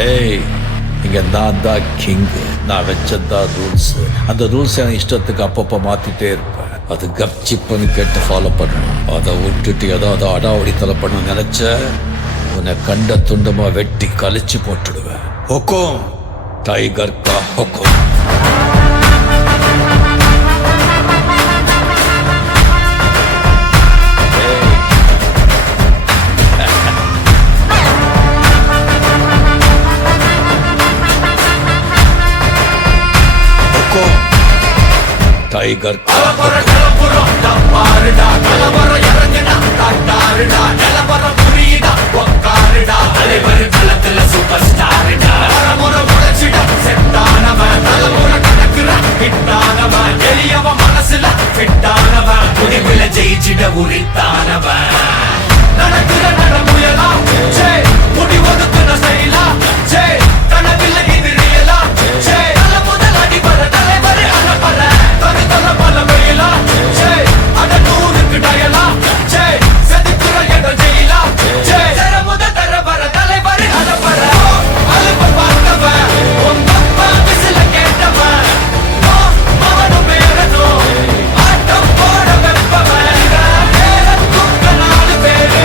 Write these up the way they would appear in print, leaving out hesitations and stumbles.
ஏய், இங்க நான் தான் கிங். நான் வச்சதான் ரூல்ஸ். அந்த ரூல்ஸ் எனக்கு இஷ்டத்துக்கு அப்பப்போ மாத்திட்டே இருப்பேன். அது கப்சிப்புன்னு கேட்டு ஃபாலோ பண்ணணும். அதை விட்டுட்டு ஏதாவது அடாவடித்தலை பண்ண நினைச்ச உன்னை கண்ட துண்டமா வெட்டி கழிச்சு போட்டுடுவேன். ஹொக்கும், டைகர் கா ஹொக்கும். டைகர் மனசுல ஃபிட்டானவன், முடிவுல ஜெயிச்சிட உரித்தானவன். நடக்கிற நடமுயலா முடி ஒதுக்குன ஸ்டைலா கனவில்ல இது ரியலா நல்ல முதல் அடிபர தலைவர் அனப்பற தனி தல பல வெயிலா அட நூறுக்கு டயலா செதுக்குற எட ஜெயிலா தர முத தர வர தலைவர் அனப்பற அலுப்ப பார்த்தவன் உன் பப்பா விசில கேட்டவன் மவனும் பேரனும் ஆட்டம் போட வெப்பவன் துக்க 4 பேரு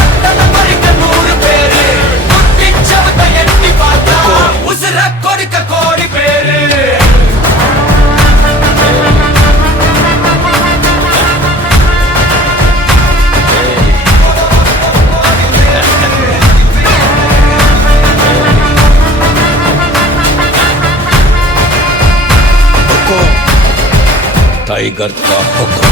அத்தனை மறிக்க 100 பேரு குட்டி சவத்தை எட்டி பார்த்தா உசுர கொடுக்க கோடி பேரு. டைகர் கா ஹொக்கும்.